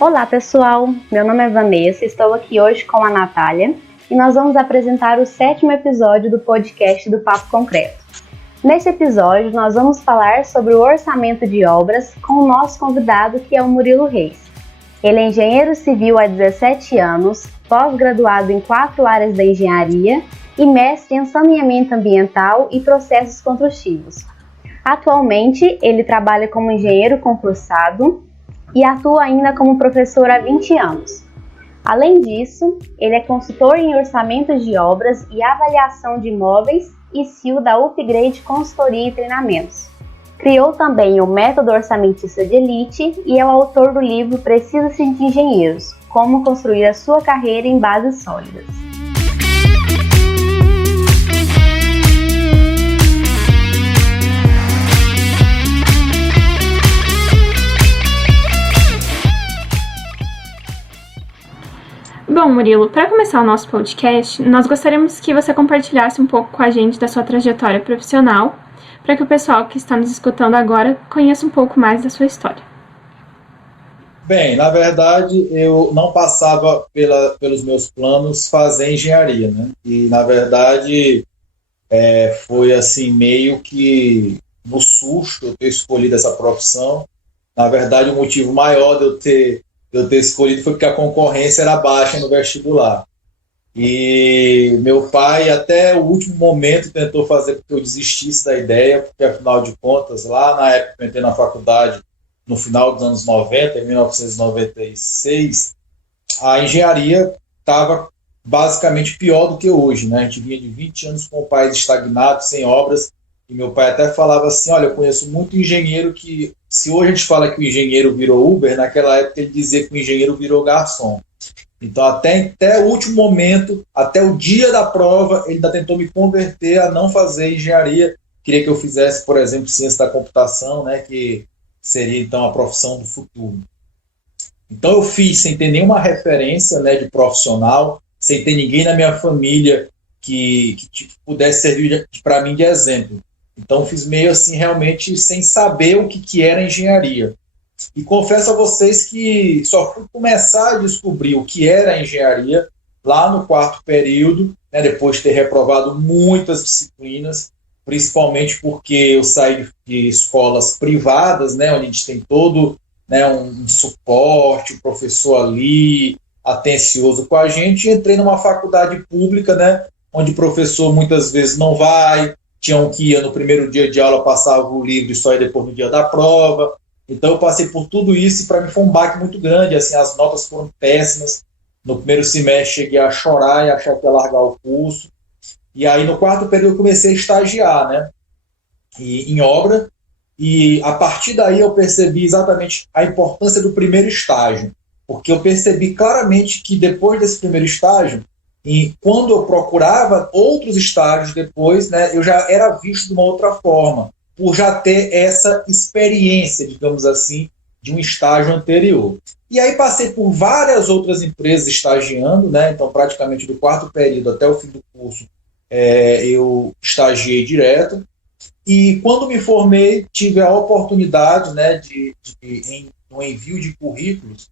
Olá pessoal, meu nome é Vanessa, estou aqui hoje com a Natália e nós vamos apresentar o 7º episódio do podcast do Papo Concreto. Neste episódio nós vamos falar sobre o orçamento de obras com o nosso convidado que é o Murilo Reis. Ele é engenheiro civil há 17 anos, pós-graduado em 4 áreas da engenharia e mestre em saneamento ambiental e processos construtivos. Atualmente ele trabalha como engenheiro concursado e atua ainda como professor há 20 anos. Além disso, ele é consultor em orçamentos de obras e avaliação de imóveis e CEO da Upgrade Consultoria e Treinamentos. Criou também o Método Orçamentista de Elite e é o autor do livro Precisa-se de Engenheiros, Como Construir a Sua Carreira em Bases Sólidas. Bom, Murilo, para começar o nosso podcast, nós gostaríamos que você compartilhasse um pouco com a gente da sua trajetória profissional, para que o pessoal que está nos escutando agora conheça um pouco mais da sua história. Bem, na verdade, eu não passava pelos meus planos fazer engenharia, né? E, na verdade, foi assim, meio que no susto eu ter escolhido essa profissão. Na verdade, o motivo maior de eu ter escolhido foi porque a concorrência era baixa no vestibular. E meu pai, até o último momento, tentou fazer com que eu desistisse da ideia, porque, afinal de contas, lá na época que eu entrei na faculdade, no final dos anos 90, em 1996, a engenharia estava basicamente pior do que hoje, né? A gente vinha de 20 anos com o país estagnado, sem obras, e meu pai até falava assim, olha, eu conheço muito engenheiro que, se hoje a gente fala que o engenheiro virou Uber, naquela época ele dizia que o engenheiro virou garçom. Então, até o último momento, até o dia da prova, ele ainda tentou me converter a não fazer engenharia. Queria que eu fizesse, por exemplo, ciência da computação, né, que seria, então, a profissão do futuro. Então, eu fiz sem ter nenhuma referência, né, de profissional, sem ter ninguém na minha família que pudesse servir para mim de exemplo. Então, fiz meio assim, realmente, sem saber o que era engenharia. E confesso a vocês que só fui começar a descobrir o que era a engenharia lá no 4º período, né, depois de ter reprovado muitas disciplinas, principalmente porque eu saí de escolas privadas, né, onde a gente tem todo, né, um suporte, um professor ali, atencioso com a gente, e entrei numa faculdade pública, né, onde o professor muitas vezes não vai, tinha um que ia no primeiro dia de aula, passava o livro e só ia depois no dia da prova. Então eu passei por tudo isso e para mim foi um baque muito grande, assim, as notas foram péssimas. No primeiro semestre cheguei a chorar e achar que ia largar o curso. E aí no 4º período eu comecei a estagiar, né, em obra, e a partir daí eu percebi exatamente a importância do primeiro estágio, porque eu percebi claramente que depois desse primeiro estágio, e quando eu procurava outros estágios depois, né, eu já era visto de uma outra forma, por já ter essa experiência, digamos assim, de um estágio anterior. E aí passei por várias outras empresas estagiando, né, então praticamente do 4º período até o fim do curso eu estagiei direto, e quando me formei tive a oportunidade, né, no envio de currículos,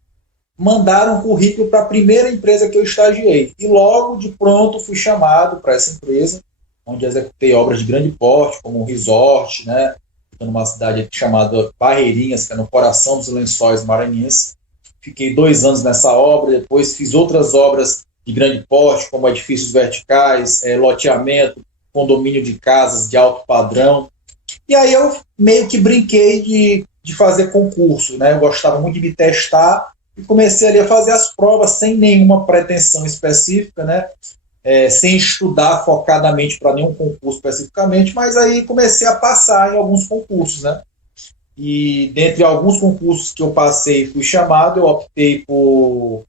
mandar um currículo para a primeira empresa que eu estagiei. E logo de pronto fui chamado para essa empresa, onde executei obras de grande porte, como um resort, né, numa cidade chamada Barreirinhas, que é no coração dos Lençóis Maranhenses. Fiquei 2 anos nessa obra, depois fiz outras obras de grande porte, como edifícios verticais, loteamento, condomínio de casas de alto padrão. E aí eu meio que brinquei de fazer concurso, né? Eu gostava muito de me testar, e comecei ali a fazer as provas sem nenhuma pretensão específica, né? Sem estudar focadamente para nenhum concurso especificamente, mas aí comecei a passar em alguns concursos, né? E dentre alguns concursos que eu passei e fui chamado, eu optei por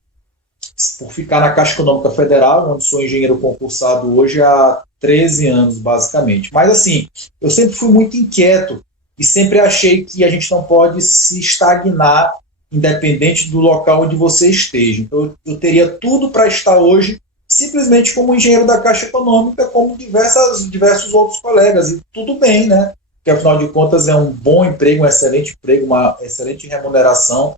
ficar na Caixa Econômica Federal, onde sou engenheiro concursado hoje há 13 anos, basicamente. Mas assim, eu sempre fui muito inquieto e sempre achei que a gente não pode se estagnar independente do local onde você esteja. Então, eu teria tudo para estar hoje simplesmente como engenheiro da Caixa Econômica, como diversos outros colegas, e tudo bem, né? Porque, afinal de contas, é um bom emprego, um excelente emprego, uma excelente remuneração,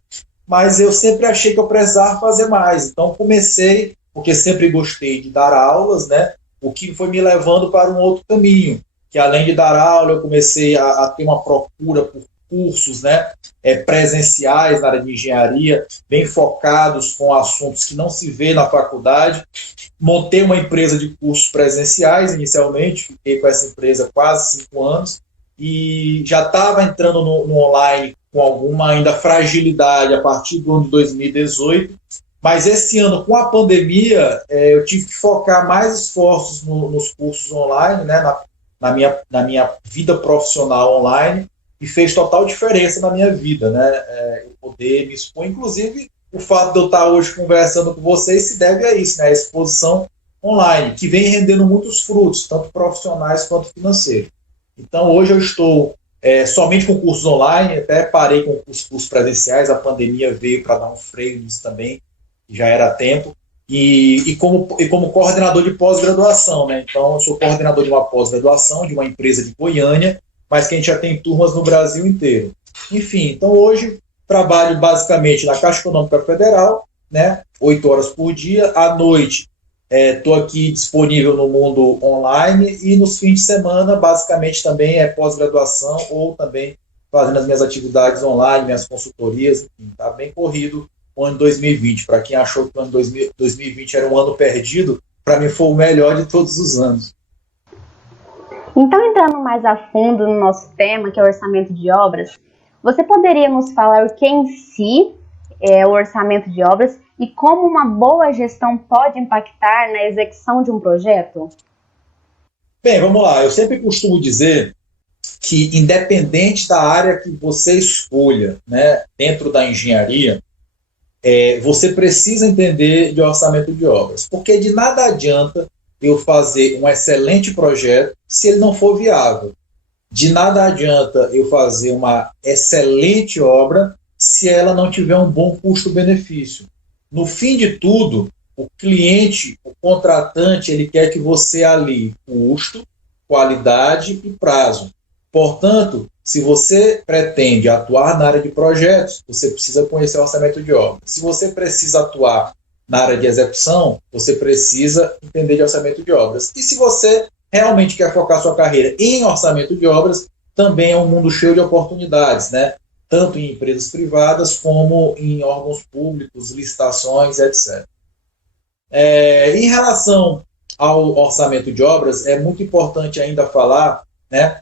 mas eu sempre achei que eu precisava fazer mais. Então comecei, porque sempre gostei de dar aulas, né? O que foi me levando para um outro caminho, que além de dar aula, eu comecei a ter uma procura por cursos, né, presenciais na área de engenharia, bem focados com assuntos que não se vê na faculdade. Montei uma empresa de cursos presenciais inicialmente, fiquei com essa empresa quase 5 anos, e já estava entrando no online com alguma ainda fragilidade a partir do ano de 2018, mas esse ano, com a pandemia, eu tive que focar mais esforços nos cursos online, né, na minha vida profissional online, e fez total diferença na minha vida, né? Eu poder me expor, inclusive o fato de eu estar hoje conversando com vocês se deve a isso, né? A exposição online, que vem rendendo muitos frutos, tanto profissionais quanto financeiros. Então hoje eu estou somente com cursos online, até parei com os cursos presenciais, a pandemia veio para dar um freio nisso também, já era tempo, e como coordenador de pós-graduação, né? Então eu sou coordenador de uma pós-graduação de uma empresa de Goiânia, mas que a gente já tem turmas no Brasil inteiro. Enfim, então hoje trabalho basicamente na Caixa Econômica Federal, né, 8 horas por dia, à noite estou aqui disponível no mundo online, e nos fins de semana basicamente também é pós-graduação ou também fazendo as minhas atividades online, minhas consultorias, enfim, está bem corrido o ano 2020. Para quem achou que o ano 2020 era um ano perdido, para mim foi o melhor de todos os anos. Então, entrando mais a fundo no nosso tema, que é o orçamento de obras, você poderia nos falar o que em si é o orçamento de obras e como uma boa gestão pode impactar na execução de um projeto? Bem, vamos lá. Eu sempre costumo dizer que, independente da área que você escolha, né, dentro da engenharia, você precisa entender de orçamento de obras, porque de nada adianta eu fazer um excelente projeto se ele não for viável. De nada adianta eu fazer uma excelente obra se ela não tiver um bom custo-benefício. No fim de tudo, o cliente, o contratante, ele quer que você alie custo, qualidade e prazo. Portanto, se você pretende atuar na área de projetos, você precisa conhecer o orçamento de obra. Se você precisa atuar na área de execução, você precisa entender de orçamento de obras. E se você realmente quer focar sua carreira em orçamento de obras, também é um mundo cheio de oportunidades, né? Tanto em empresas privadas como em órgãos públicos, licitações, etc. Em relação ao orçamento de obras, é muito importante ainda falar, né,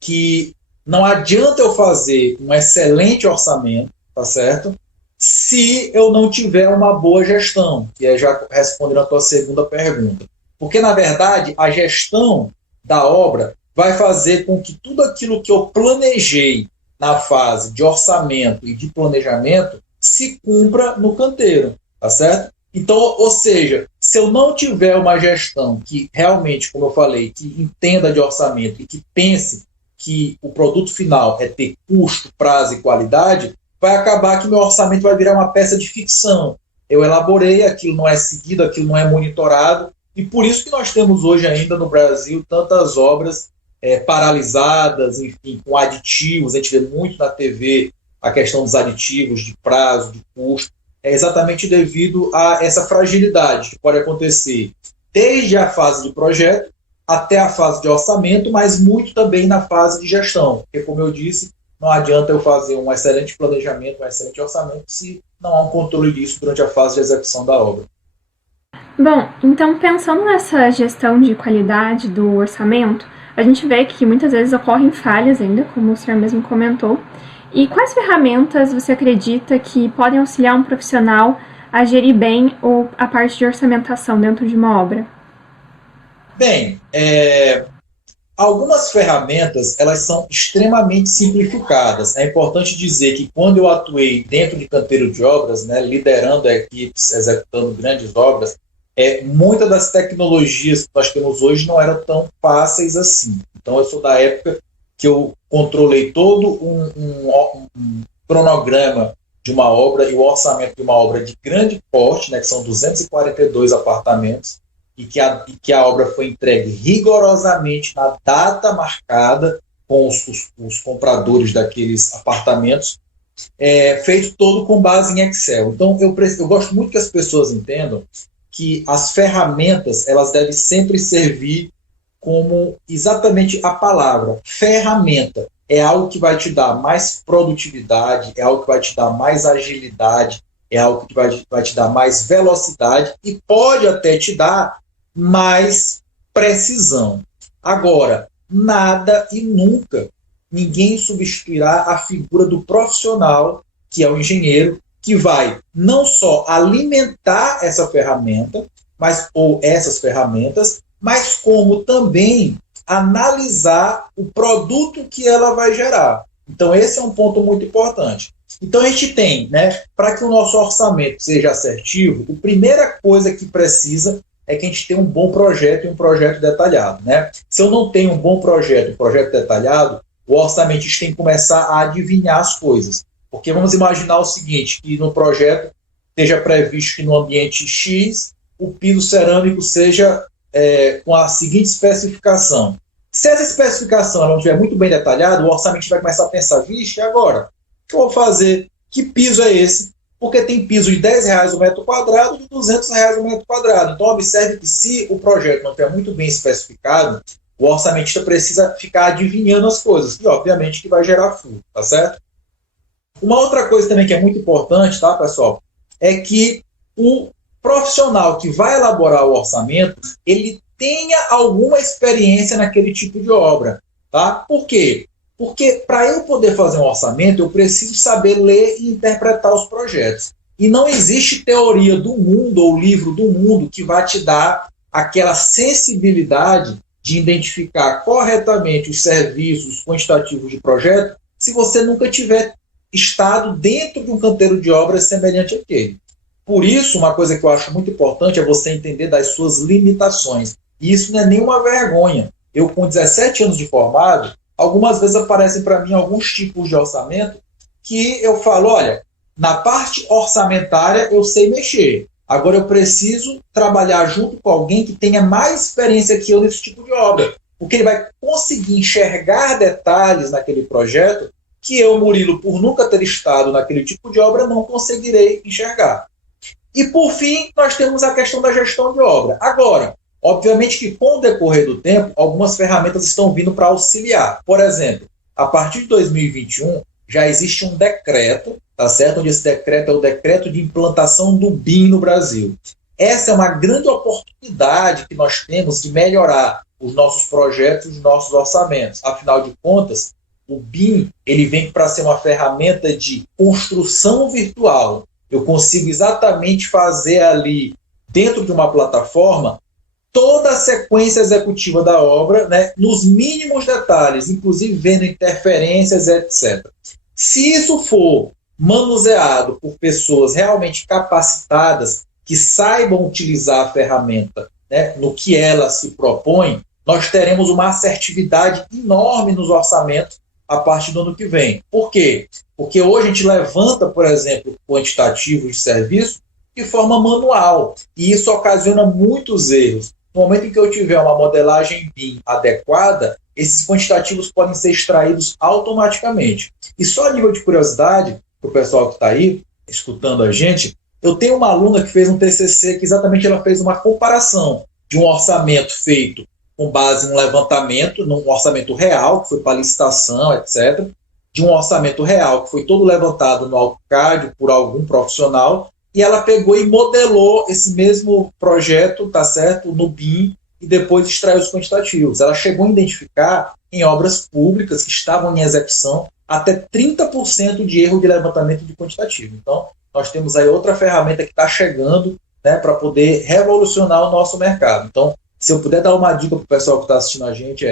que não adianta eu fazer um excelente orçamento, tá certo? Se eu não tiver uma boa gestão, que é já respondendo a tua segunda pergunta. Porque, na verdade, a gestão da obra vai fazer com que tudo aquilo que eu planejei na fase de orçamento e de planejamento se cumpra no canteiro, tá certo? Então, ou seja, se eu não tiver uma gestão que realmente, como eu falei, que entenda de orçamento e que pense que o produto final é ter custo, prazo e qualidade, vai acabar que meu orçamento vai virar uma peça de ficção. Eu elaborei, aquilo não é seguido, aquilo não é monitorado, e por isso que nós temos hoje ainda no Brasil tantas obras paralisadas, enfim, com aditivos. A gente vê muito na TV a questão dos aditivos, de prazo, de custo. É exatamente devido a essa fragilidade que pode acontecer desde a fase de projeto até a fase de orçamento, mas muito também na fase de gestão, porque, como eu disse, não adianta eu fazer um excelente planejamento, um excelente orçamento, se não há um controle disso durante a fase de execução da obra. Bom, então pensando nessa gestão de qualidade do orçamento, a gente vê que muitas vezes ocorrem falhas ainda, como o senhor mesmo comentou. E quais ferramentas você acredita que podem auxiliar um profissional a gerir bem a parte de orçamentação dentro de uma obra? Bem, algumas ferramentas, elas são extremamente simplificadas. É importante dizer que quando eu atuei dentro de canteiro de obras, né, liderando equipes, executando grandes obras, muitas das tecnologias que nós temos hoje não eram tão fáceis assim. Então, eu sou da época que eu controlei todo um cronograma de uma obra e o orçamento de uma obra de grande porte, né, que são 242 apartamentos, e que a obra foi entregue rigorosamente na data marcada com os compradores daqueles apartamentos, feito todo com base em Excel. Então, eu gosto muito que as pessoas entendam que as ferramentas elas devem sempre servir como exatamente a palavra, ferramenta. É algo que vai te dar mais produtividade, é algo que vai te dar mais agilidade, é algo que vai te dar mais velocidade e pode até te dar mais precisão. Agora, nada e nunca ninguém substituirá a figura do profissional, que é o engenheiro, que vai não só alimentar essa ferramenta, ou essas ferramentas, mas como também analisar o produto que ela vai gerar. Então, esse é um ponto muito importante. Então, a gente tem, para que o nosso orçamento seja assertivo, a primeira coisa que precisa é que a gente tenha um bom projeto e um projeto detalhado. Se eu não tenho um bom projeto, um projeto detalhado, o orçamentista tem que começar a adivinhar as coisas. Porque vamos imaginar o seguinte, que no projeto esteja previsto que no ambiente X, o piso cerâmico seja com a seguinte especificação. Se essa especificação não estiver muito bem detalhada, o orçamento vai começar a pensar, vixe, agora, o que eu vou fazer? Que piso é esse? Porque tem piso de R$10 o metro quadrado e de R$200 o metro quadrado. Então, observe que se o projeto não estiver muito bem especificado, o orçamentista precisa ficar adivinhando as coisas, e obviamente que vai gerar furo, tá certo? Uma outra coisa também que é muito importante, tá, pessoal, é que o profissional que vai elaborar o orçamento, ele tenha alguma experiência naquele tipo de obra, tá? Por quê? Porque para eu poder fazer um orçamento, eu preciso saber ler e interpretar os projetos. E não existe teoria do mundo ou livro do mundo que vai te dar aquela sensibilidade de identificar corretamente os serviços quantitativos de projeto se você nunca tiver estado dentro de um canteiro de obras semelhante àquele. Por isso, uma coisa que eu acho muito importante é você entender das suas limitações. E isso não é nenhuma vergonha. Eu, com 17 anos de formado, algumas vezes aparecem para mim alguns tipos de orçamento que eu falo, olha, na parte orçamentária eu sei mexer. Agora eu preciso trabalhar junto com alguém que tenha mais experiência que eu nesse tipo de obra. Porque ele vai conseguir enxergar detalhes naquele projeto que eu, Murilo, por nunca ter estado naquele tipo de obra, não conseguirei enxergar. E, por fim, nós temos a questão da gestão de obra. Agora, obviamente que com o decorrer do tempo, algumas ferramentas estão vindo para auxiliar. Por exemplo, a partir de 2021, já existe um decreto, tá certo? Onde esse decreto é o decreto de implantação do BIM no Brasil. Essa é uma grande oportunidade que nós temos de melhorar os nossos projetos, os nossos orçamentos. Afinal de contas, o BIM ele vem para ser uma ferramenta de construção virtual. Eu consigo exatamente fazer ali, dentro de uma plataforma, toda a sequência executiva da obra, nos mínimos detalhes, inclusive vendo interferências, etc. Se isso for manuseado por pessoas realmente capacitadas, que saibam utilizar a ferramenta no que ela se propõe, nós teremos uma assertividade enorme nos orçamentos a partir do ano que vem. Por quê? Porque hoje a gente levanta, por exemplo, quantitativos de serviço de forma manual, e isso ocasiona muitos erros. No momento em que eu tiver uma modelagem BIM adequada, esses quantitativos podem ser extraídos automaticamente. E só a nível de curiosidade, para o pessoal que está aí escutando a gente, eu tenho uma aluna que fez um TCC que exatamente ela fez uma comparação de um orçamento feito com base em um levantamento, num orçamento real, que foi para licitação, etc., de um orçamento real, que foi todo levantado no AutoCAD por algum profissional, e ela pegou e modelou esse mesmo projeto, tá certo, no BIM, e depois extraiu os quantitativos. Ela chegou a identificar em obras públicas que estavam em execução até 30% de erro de levantamento de quantitativo. Então, nós temos aí outra ferramenta que está chegando para poder revolucionar o nosso mercado. Então, se eu puder dar uma dica para o pessoal que está assistindo a gente,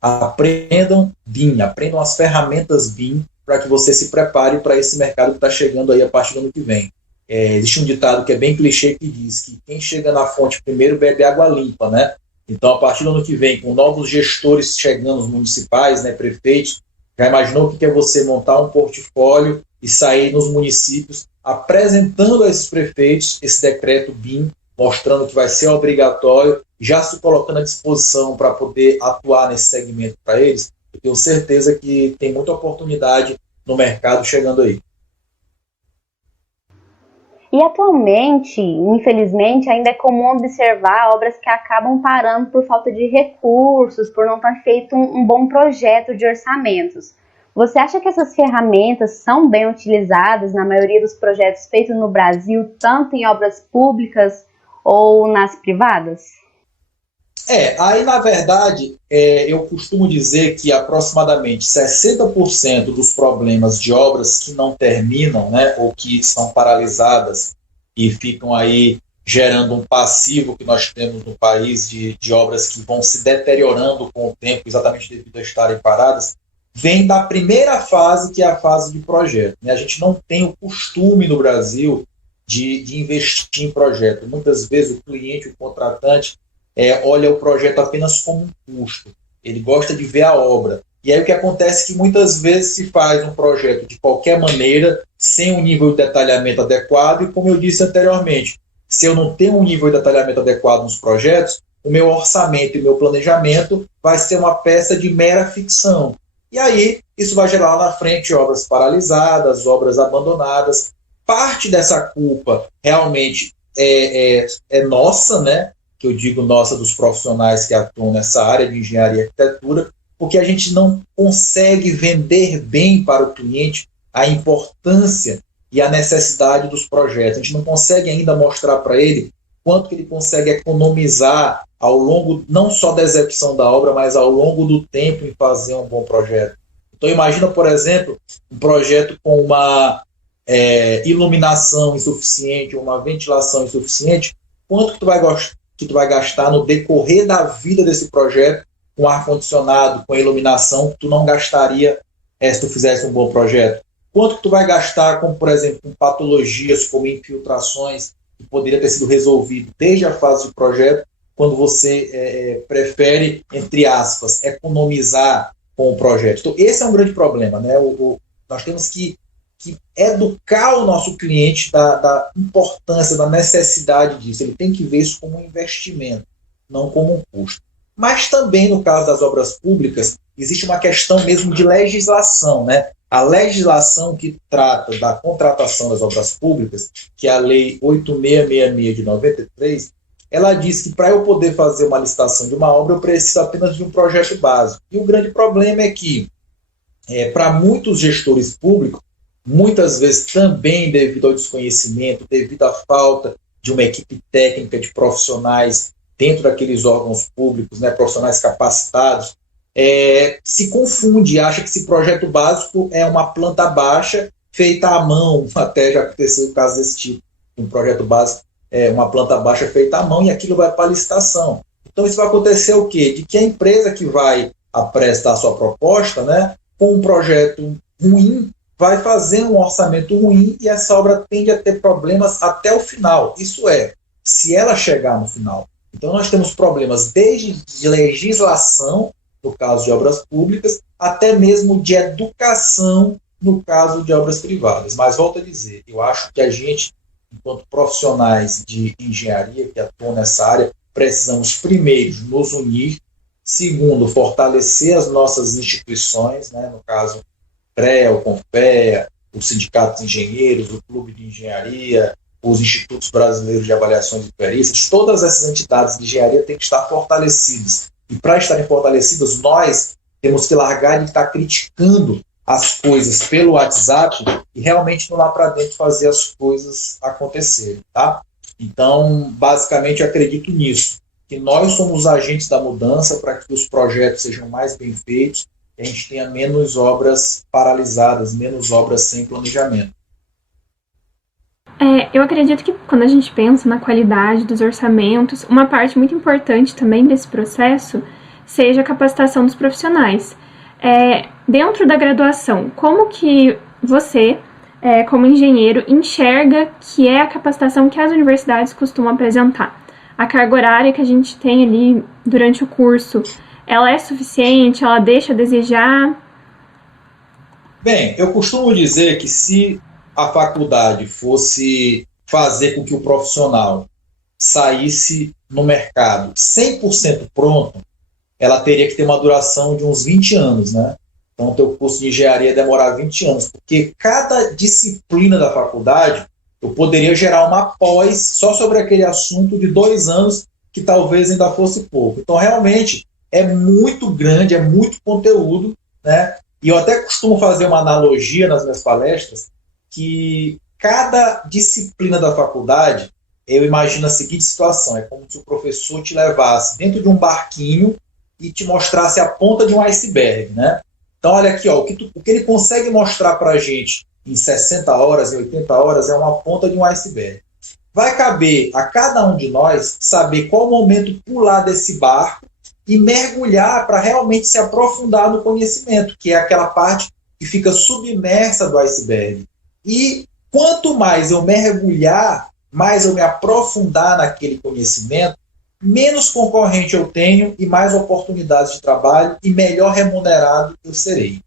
aprendam BIM, aprendam as ferramentas BIM para que você se prepare para esse mercado que está chegando aí a partir do ano que vem. Existe um ditado que é bem clichê que diz que quem chega na fonte primeiro bebe água limpa, Então, a partir do ano que vem, com novos gestores chegando, os municipais, prefeitos, já imaginou o que é você montar um portfólio e sair nos municípios apresentando a esses prefeitos esse decreto BIM, mostrando que vai ser obrigatório, já se colocando à disposição para poder atuar nesse segmento para eles? Eu tenho certeza que tem muita oportunidade no mercado chegando aí. E atualmente, infelizmente, ainda é comum observar obras que acabam parando por falta de recursos, por não ter feito um bom projeto de orçamentos. Você acha que essas ferramentas são bem utilizadas na maioria dos projetos feitos no Brasil, tanto em obras públicas ou nas privadas? Aí na verdade, eu costumo dizer que aproximadamente 60% dos problemas de obras que não terminam, né, ou que são paralisadas e ficam aí gerando um passivo que nós temos no país de obras que vão se deteriorando com o tempo, exatamente devido a estarem paradas, vem da primeira fase, que é a fase de projeto. Né? A gente não tem o costume no Brasil de investir em projeto. Muitas vezes o cliente, o contratante, olha o projeto apenas como um custo. Ele gosta de ver a obra. E aí o que acontece é que muitas vezes se faz um projeto de qualquer maneira, sem um nível de detalhamento adequado, e como eu disse anteriormente, se eu não tenho um nível de detalhamento adequado nos projetos, o meu orçamento e meu planejamento vai ser uma peça de mera ficção. E aí isso vai gerar lá na frente obras paralisadas, obras abandonadas. Parte dessa culpa realmente é nossa, né? Que eu digo nossa, dos profissionais que atuam nessa área de engenharia e arquitetura, porque a gente não consegue vender bem para o cliente a importância e a necessidade dos projetos. A gente não consegue ainda mostrar para ele quanto que ele consegue economizar ao longo, não só da execução da obra, mas ao longo do tempo em fazer um bom projeto. Então imagina, por exemplo, um projeto com uma iluminação insuficiente, uma ventilação insuficiente, quanto que tu vai gastar no decorrer da vida desse projeto com ar-condicionado, com iluminação, que tu não gastaria se tu fizesse um bom projeto. Quanto que tu vai gastar, como por exemplo, com patologias como infiltrações, que poderia ter sido resolvido desde a fase de projeto, quando você prefere, entre aspas, economizar com o projeto. Então, esse é um grande problema. Né? Nós temos que educar o nosso cliente da importância, da necessidade disso. Ele tem que ver isso como um investimento, não como um custo. Mas também, no caso das obras públicas, existe uma questão mesmo de legislação. Né? A legislação que trata da contratação das obras públicas, que é a Lei 8666 de 93, ela diz que para eu poder fazer uma licitação de uma obra, eu preciso apenas de um projeto básico. E o grande problema é que, para muitos gestores públicos, muitas vezes também devido ao desconhecimento, devido à falta de uma equipe técnica de profissionais dentro daqueles órgãos públicos, né, profissionais capacitados, se confunde, acha que esse projeto básico é uma planta baixa feita à mão, até já aconteceu o caso desse tipo, um projeto básico uma planta baixa feita à mão e aquilo vai para a licitação. Então isso vai acontecer o quê? De que a empresa que vai apresentar a sua proposta, né, com um projeto ruim, vai fazer um orçamento ruim e essa obra tende a ter problemas até o final. Isso se ela chegar no final. Então nós temos problemas desde de legislação, no caso de obras públicas, até mesmo de educação, no caso de obras privadas. Mas volto a dizer, eu acho que a gente, enquanto profissionais de engenharia que atuam nessa área, precisamos primeiro nos unir, segundo, fortalecer as nossas instituições, né, no caso CREA, o CONFEA, os sindicatos de engenheiros, o Clube de Engenharia, os Institutos Brasileiros de Avaliações e Perícias, todas essas entidades de engenharia têm que estar fortalecidas. E para estarem fortalecidas, nós temos que largar de estar criticando as coisas pelo WhatsApp e realmente ir lá para dentro fazer as coisas acontecerem. Tá? Então, basicamente, eu acredito nisso, que nós somos os agentes da mudança para que os projetos sejam mais bem feitos e a gente tenha menos obras paralisadas, menos obras sem planejamento. Eu acredito que quando a gente pensa na qualidade dos orçamentos, uma parte muito importante também desse processo seja a capacitação dos profissionais. Dentro da graduação, como que você, como engenheiro, enxerga que é a capacitação que as universidades costumam apresentar? A carga horária que a gente tem ali durante o curso, ela é suficiente? Ela deixa a desejar? Bem, eu costumo dizer que se a faculdade fosse fazer com que o profissional saísse no mercado 100% pronto, ela teria que ter uma duração de uns 20 anos, né? Então, o teu curso de engenharia ia demorar 20 anos, porque cada disciplina da faculdade Eu poderia gerar uma pós só sobre aquele assunto de 2 anos, que talvez ainda fosse pouco. Então, realmente, é muito grande, é muito conteúdo, né? E eu até costumo fazer uma analogia nas minhas palestras, que cada disciplina da faculdade, eu imagino a seguinte situação: é como se o professor te levasse dentro de um barquinho e te mostrasse a ponta de um iceberg, né? Então, olha aqui, ó, o que ele consegue mostrar para a gente em 60 horas, em 80 horas, é uma ponta de um iceberg. Vai caber a cada um de nós saber qual momento pular desse barco e mergulhar para realmente se aprofundar no conhecimento, que é aquela parte que fica submersa do iceberg. E quanto mais eu mergulhar, mais eu me aprofundar naquele conhecimento, menos concorrente eu tenho e mais oportunidades de trabalho e melhor remunerado eu serei.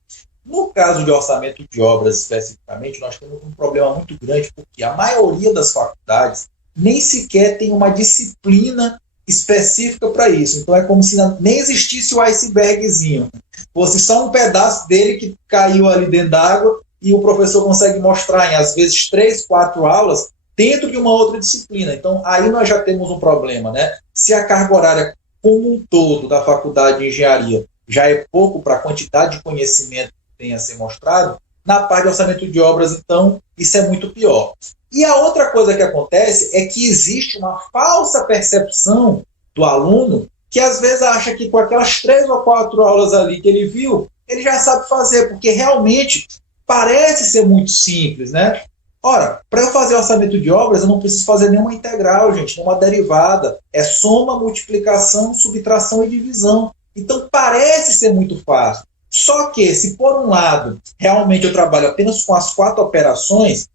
No caso de orçamento de obras, especificamente, nós temos um problema muito grande, porque a maioria das faculdades nem sequer tem uma disciplina específica para isso. Então é como se nem existisse o icebergzinho. Fosse só um pedaço dele que caiu ali dentro d'água e o professor consegue mostrar em, às vezes, 3, 4 aulas dentro de uma outra disciplina. Então, aí nós já temos um problema, né? Se a carga horária como um todo da faculdade de engenharia já é pouco para a quantidade de conhecimento que tem a ser mostrado, na parte de orçamento de obras, então, isso é muito pior. E a outra coisa que acontece é que existe uma falsa percepção do aluno que às vezes acha que com aquelas 3 ou 4 aulas ali que ele viu, ele já sabe fazer, porque realmente parece ser muito simples, né? Ora, para eu fazer orçamento de obras, eu não preciso fazer nenhuma integral, gente, nenhuma derivada. É soma, multiplicação, subtração e divisão. Então, parece ser muito fácil. Só que, se por um lado, realmente eu trabalho apenas com as 4 operações,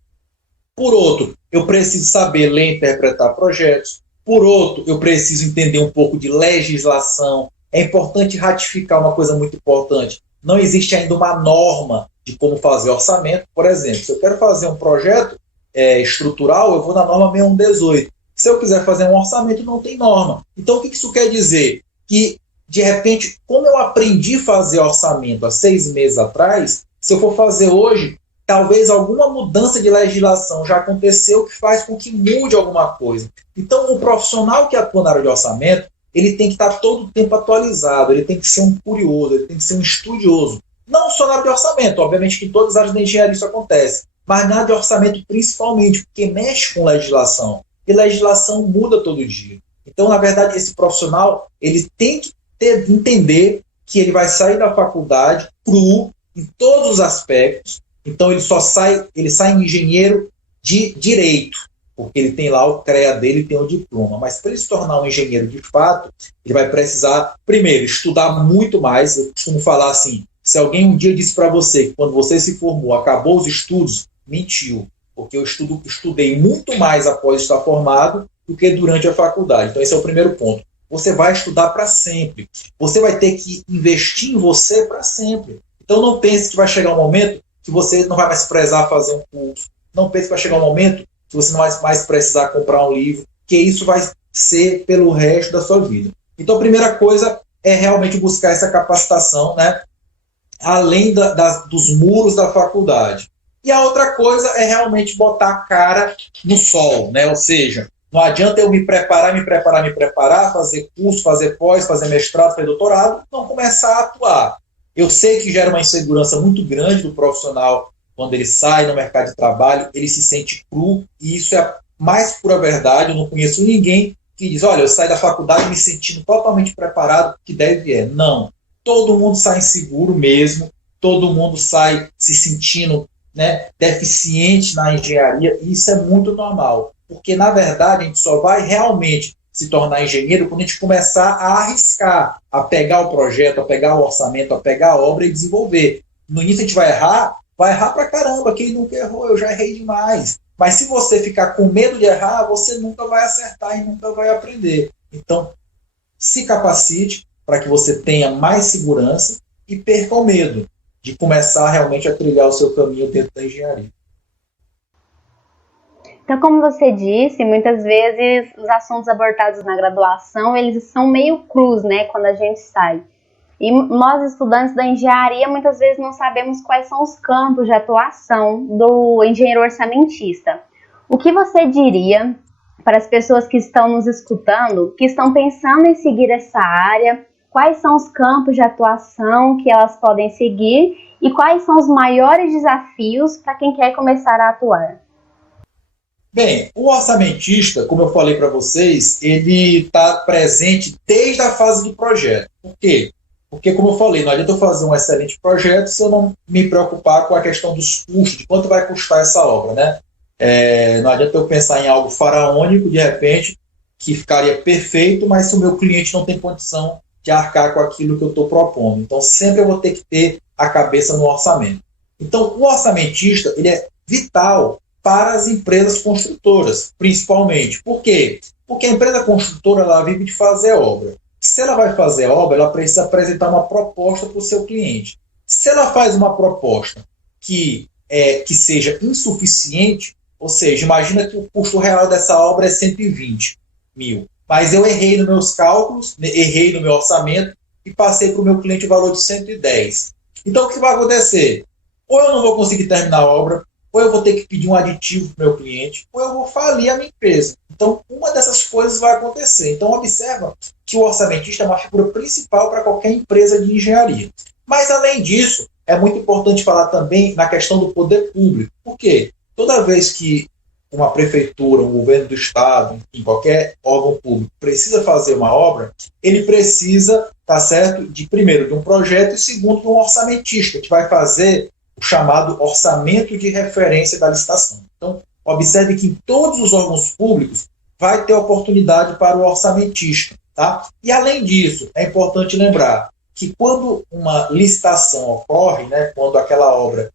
por outro, eu preciso saber ler e interpretar projetos. Por outro, eu preciso entender um pouco de legislação. É importante ratificar uma coisa muito importante. Não existe ainda uma norma de como fazer orçamento. Por exemplo, se eu quero fazer um projeto estrutural, eu vou na norma 6118. Se eu quiser fazer um orçamento, não tem norma. Então, o que isso quer dizer? Que, de repente, como eu aprendi a fazer orçamento há 6 meses atrás, se eu for fazer hoje, talvez alguma mudança de legislação já aconteceu que faz com que mude alguma coisa. Então, o profissional que atua na área de orçamento, ele tem que estar todo o tempo atualizado, ele tem que ser um curioso, ele tem que ser um estudioso. Não só na área de orçamento, obviamente que em todas as áreas da engenharia isso acontece, mas na área de orçamento principalmente, porque mexe com legislação. E legislação muda todo dia. Então, na verdade, esse profissional ele tem que entender que ele vai sair da faculdade cru em todos os aspectos. Então, ele sai engenheiro de direito, porque ele tem lá o CREA dele, tem o diploma. Mas para ele se tornar um engenheiro de fato, ele vai precisar, primeiro, estudar muito mais. Eu costumo falar assim, se alguém um dia disse para você que quando você se formou, acabou os estudos, mentiu. Porque eu estudei muito mais após estar formado do que durante a faculdade. Então, esse é o primeiro ponto. Você vai estudar para sempre. Você vai ter que investir em você para sempre. Então, não pense que vai chegar um momento que você não vai mais precisar fazer um curso. Não pense que vai chegar um momento que você não vai mais precisar comprar um livro, que isso vai ser pelo resto da sua vida. Então, a primeira coisa é realmente buscar essa capacitação, né, além dos muros da faculdade. E a outra coisa é realmente botar a cara no sol, né? Ou seja, não adianta eu me preparar, fazer curso, fazer pós, fazer mestrado, fazer doutorado, não começar a atuar. Eu sei que gera uma insegurança muito grande do profissional quando ele sai no mercado de trabalho, ele se sente cru, e isso é a mais pura verdade. Eu não conheço ninguém que diz, olha, eu saí da faculdade me sentindo totalmente preparado, que deve não. Todo mundo sai inseguro mesmo, todo mundo sai se sentindo, né, deficiente na engenharia, e isso é muito normal, porque na verdade a gente só vai realmente se tornar engenheiro quando a gente começar a arriscar, a pegar o projeto, a pegar o orçamento, a pegar a obra e desenvolver. No início a gente vai errar pra caramba, quem nunca errou, eu já errei demais. Mas se você ficar com medo de errar, você nunca vai acertar e nunca vai aprender. Então, se capacite para que você tenha mais segurança e perca o medo de começar realmente a trilhar o seu caminho dentro da engenharia. Então, como você disse, muitas vezes os assuntos abordados na graduação, eles são meio crus, né, quando a gente sai. E nós, estudantes da engenharia, muitas vezes não sabemos quais são os campos de atuação do engenheiro orçamentista. O que você diria para as pessoas que estão nos escutando, que estão pensando em seguir essa área? Quais são os campos de atuação que elas podem seguir e quais são os maiores desafios para quem quer começar a atuar? Bem, o orçamentista, como eu falei para vocês, ele está presente desde a fase do projeto. Por quê? Porque, como eu falei, não adianta eu fazer um excelente projeto se eu não me preocupar com a questão dos custos, de quanto vai custar essa obra, né? Não adianta eu pensar em algo faraônico, de repente, que ficaria perfeito, mas se o meu cliente não tem condição de arcar com aquilo que eu estou propondo. Então, sempre eu vou ter que ter a cabeça no orçamento. Então, o orçamentista, ele é vital para as empresas construtoras, principalmente. Por quê? Porque a empresa construtora, ela vive de fazer obra. Se ela vai fazer obra, ela precisa apresentar uma proposta para o seu cliente. Se ela faz uma proposta que seja insuficiente, ou seja, imagina que o custo real dessa obra é 120 mil, mas eu errei nos meus cálculos, errei no meu orçamento e passei para o meu cliente o valor de 110. Então, o que vai acontecer? Ou eu não vou conseguir terminar a obra, ou eu vou ter que pedir um aditivo para o meu cliente, ou eu vou falir a minha empresa. Então, uma dessas coisas vai acontecer. Então, observa que o orçamentista é uma figura principal para qualquer empresa de engenharia. Mas, além disso, é muito importante falar também na questão do poder público. Por quê? Toda vez que uma prefeitura, um governo do estado, em qualquer órgão público precisa fazer uma obra, ele precisa, tá certo, primeiro, de um projeto e segundo, de um orçamentista, que vai fazer o chamado orçamento de referência da licitação. Então, observe que em todos os órgãos públicos vai ter oportunidade para o orçamentista. Tá? E, além disso, é importante lembrar que quando uma licitação ocorre, né, quando aquela obra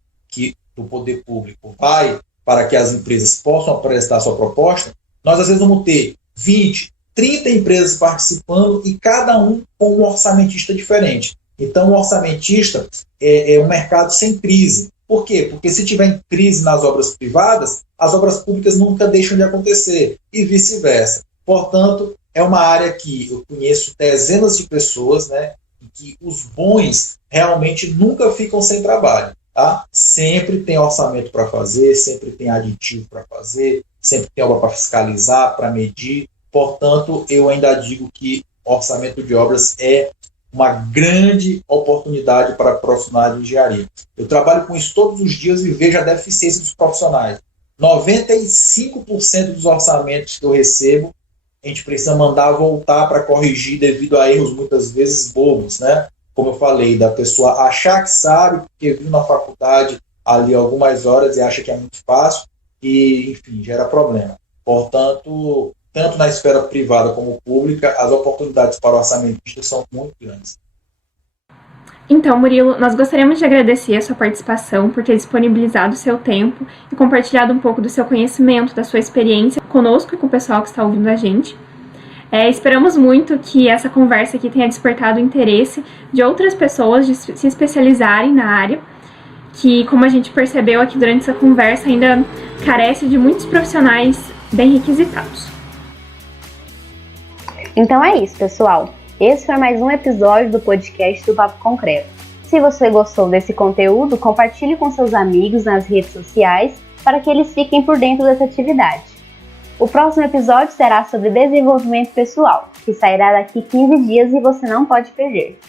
do poder público vai para que as empresas possam apresentar sua proposta, nós às vezes vamos ter 20, 30 empresas participando e cada um com um orçamentista diferente. Então, o orçamentista é um mercado sem crise. Por quê? Porque se tiver crise nas obras privadas, as obras públicas nunca deixam de acontecer e vice-versa. Portanto, é uma área que eu conheço dezenas de pessoas, né, em que os bons realmente nunca ficam sem trabalho. Tá? Sempre tem orçamento para fazer, sempre tem aditivo para fazer, sempre tem obra para fiscalizar, para medir. Portanto, eu ainda digo que orçamento de obras é uma grande oportunidade para profissionais de engenharia. Eu trabalho com isso todos os dias e vejo a deficiência dos profissionais. 95% dos orçamentos que eu recebo, a gente precisa mandar voltar para corrigir devido a erros muitas vezes bobos, né? Como eu falei, da pessoa achar que sabe, porque viu na faculdade ali algumas horas e acha que é muito fácil e, enfim, gera problema. Portanto, tanto na esfera privada como pública, as oportunidades para o orçamentista são muito grandes. Então, Murilo, nós gostaríamos de agradecer a sua participação por ter disponibilizado o seu tempo e compartilhado um pouco do seu conhecimento, da sua experiência conosco e com o pessoal que está ouvindo a gente. Esperamos muito que essa conversa aqui tenha despertado o interesse de outras pessoas de se especializarem na área, que, como a gente percebeu aqui durante essa conversa, ainda carece de muitos profissionais bem requisitados. Então é isso, pessoal. Esse foi mais um episódio do podcast do Papo Concreto. Se você gostou desse conteúdo, compartilhe com seus amigos nas redes sociais para que eles fiquem por dentro dessa atividade. O próximo episódio será sobre desenvolvimento pessoal, que sairá daqui 15 dias e você não pode perder.